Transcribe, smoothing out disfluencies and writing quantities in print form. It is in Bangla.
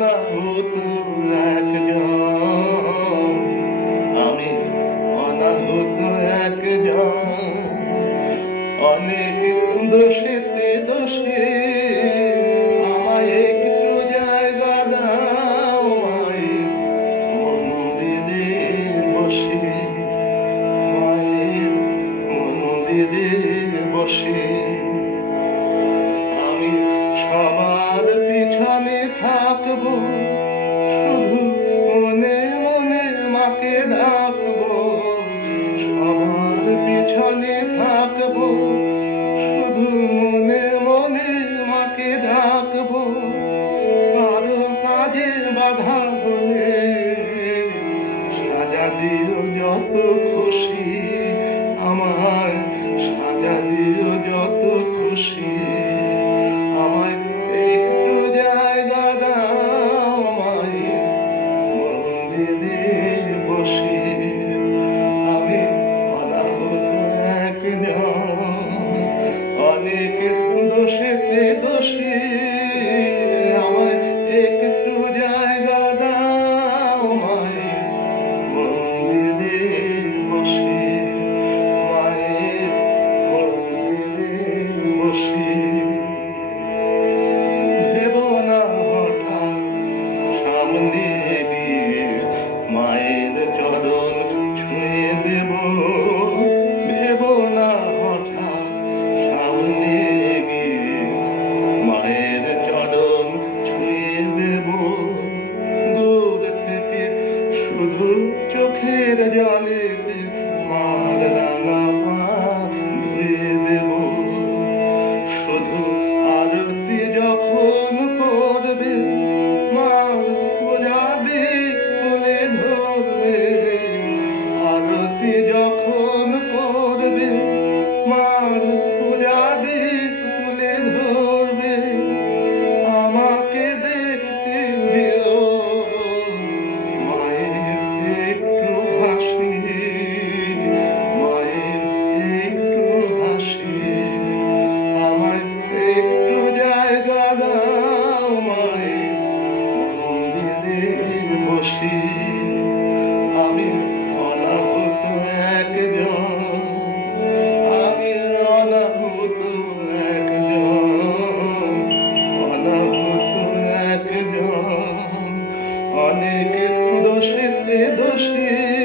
অনাহুত একজন, আমি অনাহুত একজন, অনেক দোষেতে দোষী, আমায় একটু জায়গা দাও মায়ের মন্দিরে বসে, মায়ের মন্দিরে বসে। আমি সবার পিছনে থাকবো, শুধু মনে মনে মাকে ডাকবো। সবার পিছনে থাকবো, শুধু মনে মনে মাকে ডাকবো। কারো কাজে বাধা হলে সাজা দিও যত খুশি, আমায় সাজা দিও যত খুশি। আমায় একটু জায়গা দাও মায়ের মন্দিরে বসে। আমি অনাহুত একজন, অনেক দোষেতে দোষী, আমায় একটু জায়গা দাও মায়ের মন্দিরে বসে, মায়ের মন্দিরে বসে। ভেবো না হঠাৎ সামনে গিয়ে মায়ের চরণ ছুঁয়ে দেব, ভেবো না হঠাৎ সামনে গিয়ে মায়ের চরণ ছুঁয়ে দেব। দূর থেকে শুধু চোখের জলেতে মার রাঙা পা ধুয়ে দেব। শুধু আরতি যখন করবে মার পূজাবে কোলে ধরবে, আরতি যখন করবে মার পূজাবে কোলে ধরবে। আমাকে দেখতে দিও মায়ের একটু হাসি, মায়ের একটু হাসি। আমায় একটু জায়গা দাও মায়ের মন্দিরে বসি। আমি অনাহুত একজন, আমি অনাহুত একজন, অনাহুত একজন, অনেক দোষেতে দোষী।